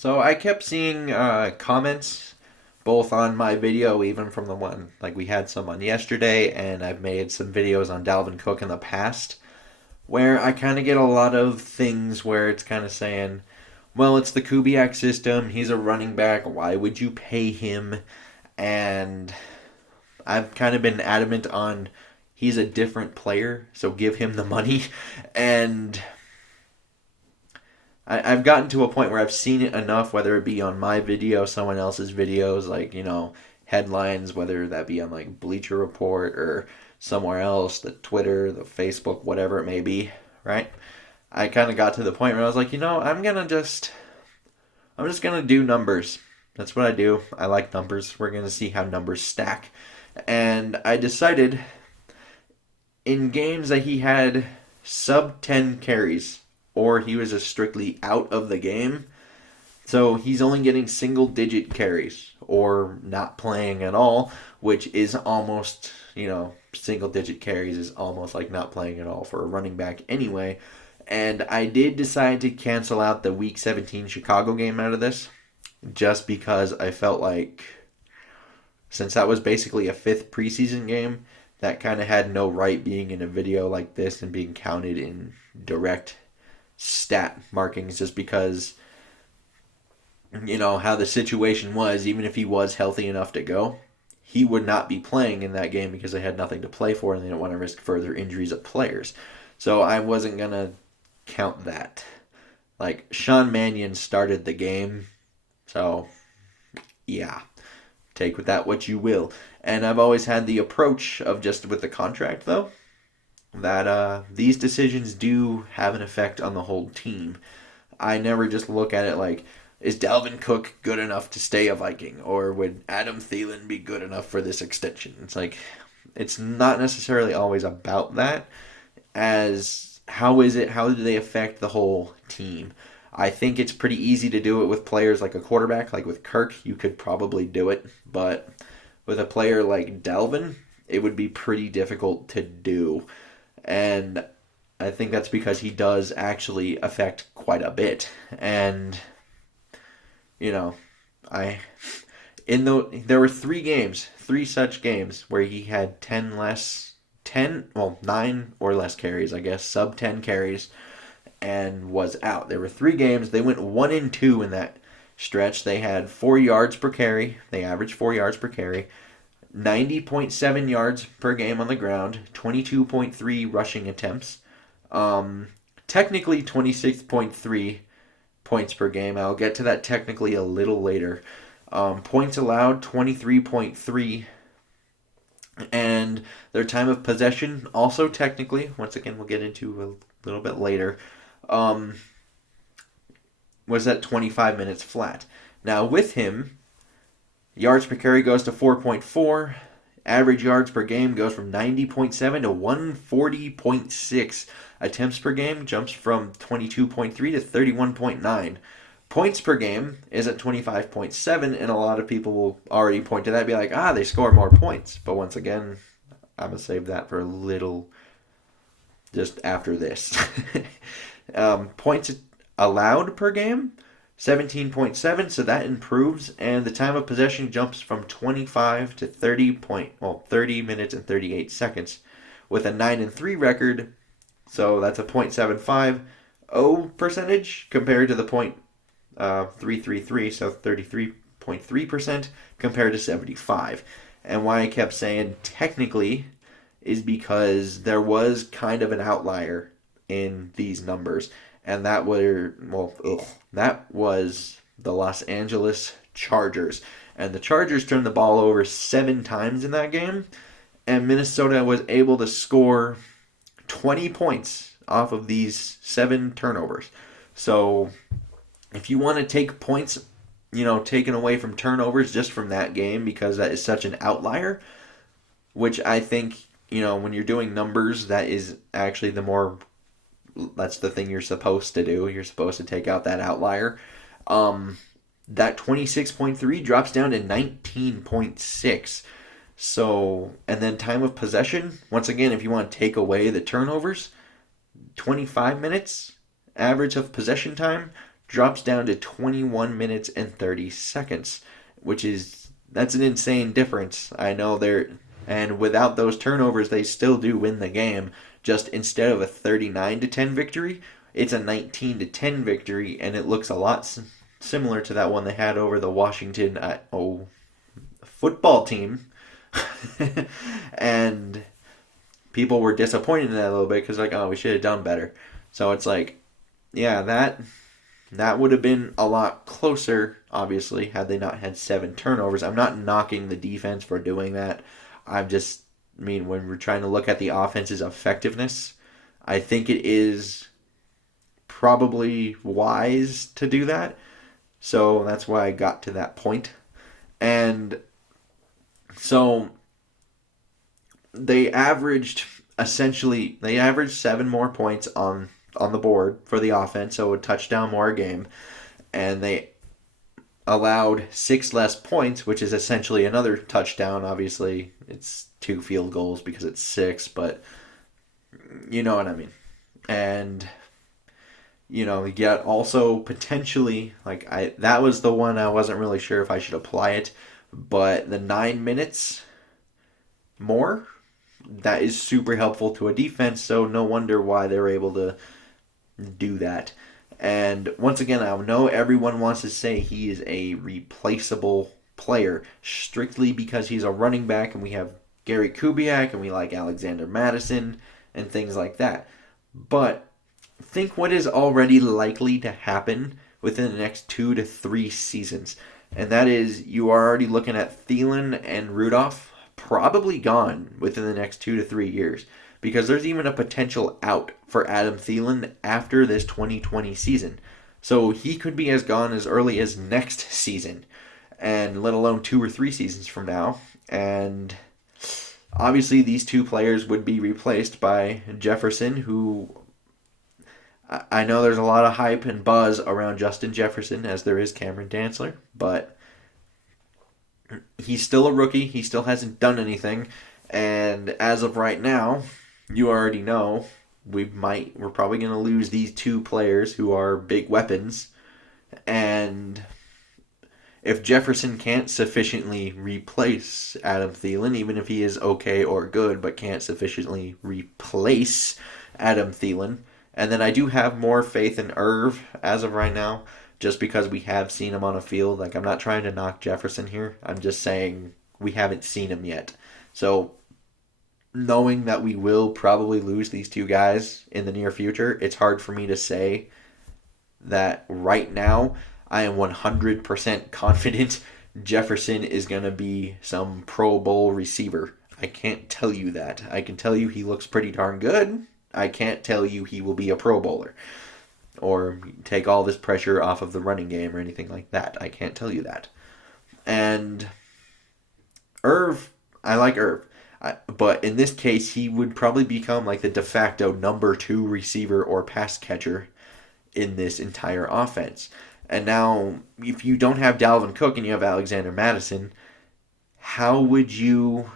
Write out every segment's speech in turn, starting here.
So I kept seeing comments both on my video, even from the one like we had some on yesterday, and I've made some videos on Dalvin Cook in the past, where I kind of get a lot of things where it's kind of saying, well, it's the Kubiak system. He's a running back. Why would you pay him? And I've kind of been adamant on he's a different player, so give him the money. And I've gotten to a point where I've seen it enough, whether it be on my video, someone else's videos, like, headlines, whether that be on like Bleacher Report or somewhere else, the Twitter, the Facebook, whatever it may be, right? I kind of got to the point where I was like, I'm just gonna do numbers. That's what I do. I like numbers. We're gonna see how numbers stack. And I decided in games that he had sub 10 carries, or he was just strictly out of the game. So he's only getting single digit carries or not playing at all, which is almost, single digit carries is almost like not playing at all for a running back anyway. And I did decide to cancel out the week 17 Chicago game out of this just because I felt like since that was basically a fifth preseason game, that kind of had no right being in a video like this and being counted in direct stat markings just because how the situation was. Even if he was healthy enough to go, he would not be playing in that game because they had nothing to play for and they didn't want to risk further injuries of players. So I wasn't going to count that. Like, Sean Mannion started the game, so yeah, take with that what you will. And I've always had the approach of just with the contract, though, that these decisions do have an effect on the whole team. I never just look at it like, is Dalvin Cook good enough to stay a Viking? Or would Adam Thielen be good enough for this extension? It's like, it's not necessarily always about that, as how do they affect the whole team? I think it's pretty easy to do it with players like a quarterback, like with Kirk, you could probably do it, but with a player like Dalvin, it would be pretty difficult to do. And I think that's because he does actually affect quite a bit. And you know, I there were three such games where he had 9 or less carries, I guess, sub 10 carries and was out. There were 3 games. They went 1 and 2 in that stretch. They had 4 yards per carry. They averaged 4 yards per carry. 90.7 yards per game on the ground, 22.3 rushing attempts, technically 26.3 points per game. I'll get to that technically a little later. Points allowed 23.3, and their time of possession also technically, once again we'll get into a little bit later, um, was at 25 minutes flat. Now with him, yards per carry goes to 4.4. Average yards per game goes from 90.7 to 140.6. Attempts per game jumps from 22.3 to 31.9. Points per game is at 25.7, and a lot of people will already point to that and be like, they score more points. But once again, I'm going to save that for a little just after this. Points allowed per game, 17.7, so that improves, and the time of possession jumps from 25 to 30 minutes and 38 seconds with a 9 and 3 record. So that's a .75 percentage compared to the .333, so 33.3% compared to 75. And why I kept saying technically is because there was kind of an outlier in these numbers, and that was the Los Angeles Chargers. And the Chargers turned the ball over 7 times in that game, and Minnesota was able to score 20 points off of these 7 turnovers. So if you want to take points, taken away from turnovers just from that game, because that is such an outlier, which I think, when you're doing numbers, that is actually that's the thing you're supposed to do. You're supposed to take out that outlier. That 26.3 drops down to 19.6. So, and then time of possession, once again, if you want to take away the turnovers, 25 minutes average of possession time drops down to 21 minutes and 30 seconds, that's an insane difference. I know and without those turnovers, they still do win the game. Just instead of a 39-10 victory, it's a 19-10 victory, and it looks a lot similar to that one they had over the Washington football team. And people were disappointed in that a little bit because like, oh, we should have done better. So it's like, yeah, that would have been a lot closer, obviously, had they not had 7 turnovers. I'm not knocking the defense for doing that. When we're trying to look at the offense's effectiveness, I think it is probably wise to do that. So that's why I got to that point. And so they averaged 7 more points on the board for the offense, so a touchdown more a game, and they allowed 6 less points, which is essentially another touchdown. Obviously, it's 2 field goals because it's 6, but you know what I mean. And yet also potentially, that was the one I wasn't really sure if I should apply it, but the 9 minutes more, that is super helpful to a defense, so no wonder why they were able to do that. And once again, I know everyone wants to say he is a replaceable player strictly because he's a running back and we have Gary Kubiak and we like Alexander Madison and things like that. But think what is already likely to happen within the next 2 to 3 seasons. And that is, you are already looking at Thielen and Rudolph probably gone within the next 2 to 3 years. Because there's even a potential out for Adam Thielen after this 2020 season. So he could be gone as early as next season, and let alone 2 or 3 seasons from now. And obviously these 2 players would be replaced by Jefferson, who I know there's a lot of hype and buzz around Justin Jefferson, as there is Cameron Dantzler, but he's still a rookie. He still hasn't done anything. And as of right now, you already know we're probably going to lose these 2 players who are big weapons. And if Jefferson can't sufficiently replace Adam Thielen, even if he is okay or good, but can't sufficiently replace Adam Thielen, and then I do have more faith in Irv as of right now, just because we have seen him on a field. I'm not trying to knock Jefferson here. I'm just saying we haven't seen him yet. So knowing that we will probably lose these 2 guys in the near future, it's hard for me to say that right now I am 100% confident Jefferson is going to be some Pro Bowl receiver. I can't tell you that. I can tell you he looks pretty darn good. I can't tell you he will be a Pro Bowler or take all this pressure off of the running game or anything like that. I can't tell you that. And Irv, I like Irv. But in this case, he would probably become like the de facto number 2 receiver or pass catcher in this entire offense. And now, if you don't have Dalvin Cook and you have Alexander Madison, how would you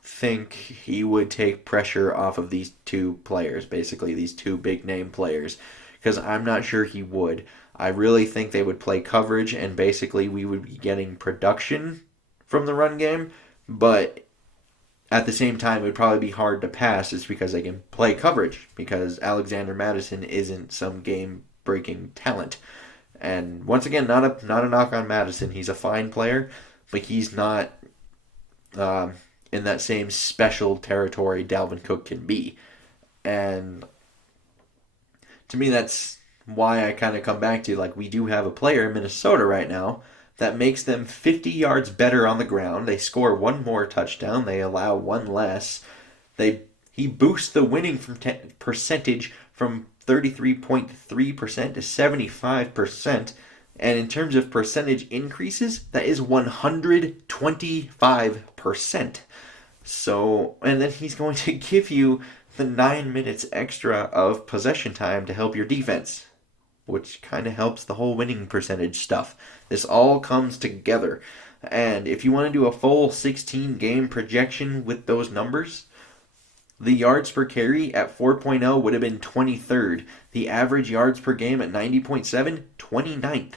think he would take pressure off of these 2 players, basically these 2 big name players? Because I'm not sure he would. I really think they would play coverage and basically we would be getting production from the run game, but at the same time, it would probably be hard to pass just because they can play coverage, because Alexander Madison isn't some game-breaking talent. And once again, not a knock on Madison. He's a fine player, but he's not in that same special territory Dalvin Cook can be. And to me, that's why I kind of come back to, we do have a player in Minnesota right now that makes them 50 yards better on the ground. They score 1 more touchdown. They allow 1 less. He boosts the winning percentage from 33.3% to 75%. And in terms of percentage increases, that is 125%. So, and then he's going to give you the 9 minutes extra of possession time to help your defense, which kind of helps the whole winning percentage stuff. This all comes together. And if you want to do a full 16 game projection with those numbers, The yards per carry at 4.0 would have been 23rd. The average yards per game at 90.7, 29th.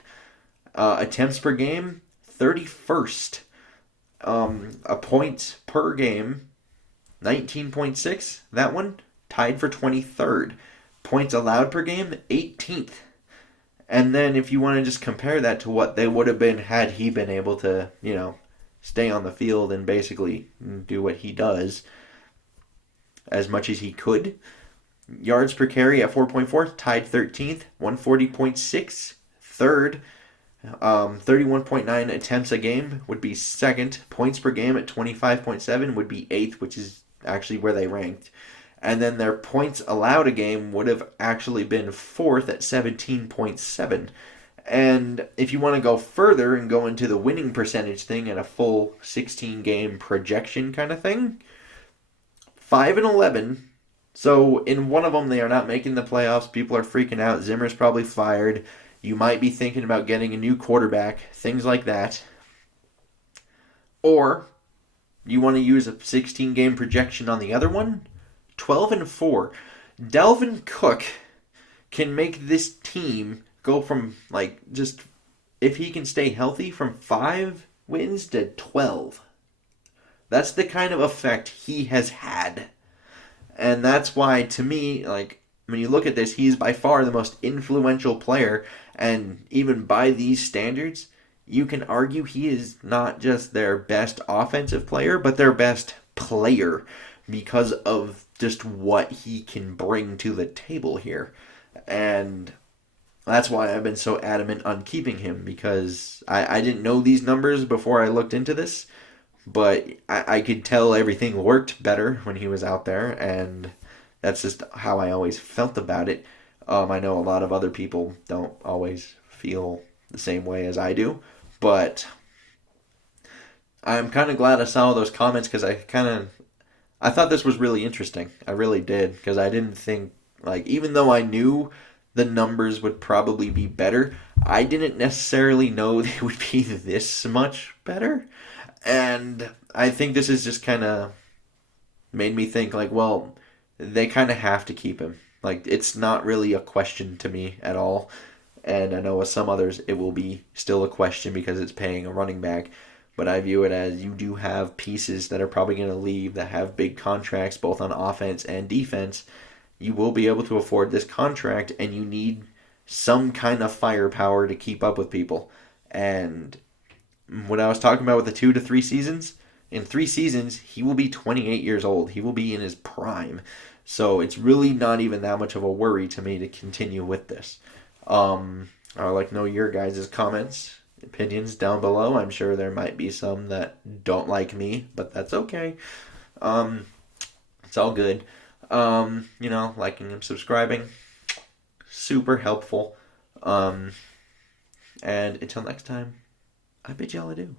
Attempts per game, 31st. A point per game, 19.6. That one tied for 23rd. Points allowed per game, 18th. And then if you want to just compare that to what they would have been had he been able to, stay on the field and basically do what he does as much as he could. Yards per carry at 4.4, tied 13th. 140.6, third. 31.9 attempts a game would be second. Points per game at 25.7 would be eighth, which is actually where they ranked. And then their points allowed a game would have actually been fourth at 17.7. And if you want to go further and go into the winning percentage thing and a full 16 game projection kind of thing, 5-11. So in one of them, they are not making the playoffs. People are freaking out. Zimmer's probably fired. You might be thinking about getting a new quarterback, things like that. Or you want to use a 16 game projection on the other one, 12-4. Dalvin Cook can make this team go from if he can stay healthy, from 5 wins to 12. That's the kind of effect he has had. And that's why, to me, when you look at this, he's by far the most influential player. And even by these standards, you can argue he is not just their best offensive player, but their best player because of just what he can bring to the table here. And that's why I've been so adamant on keeping him, because I didn't know these numbers before I looked into this, but I could tell everything worked better when he was out there, and that's just how I always felt about it. I know a lot of other people don't always feel the same way as I do, but I'm kind of glad I saw those comments, because I thought this was really interesting. I really did, because I didn't think, even though I knew the numbers would probably be better, I didn't necessarily know they would be this much better. And I think this has just kind of made me think, well, they kind of have to keep him. It's not really a question to me at all. And I know with some others it will be still a question because it's paying a running back. But I view it as you do have pieces that are probably going to leave that have big contracts both on offense and defense. You will be able to afford this contract, and you need some kind of firepower to keep up with people. And when I was talking about with the 2 to 3 seasons, in 3 seasons, he will be 28 years old. He will be in his prime. So it's really not even that much of a worry to me to continue with this. I'd like to know your guys' comments, opinions down below. I'm sure there might be some that don't like me, but that's okay. It's all good. Liking and subscribing, super helpful. And until next time, I bid y'all adieu.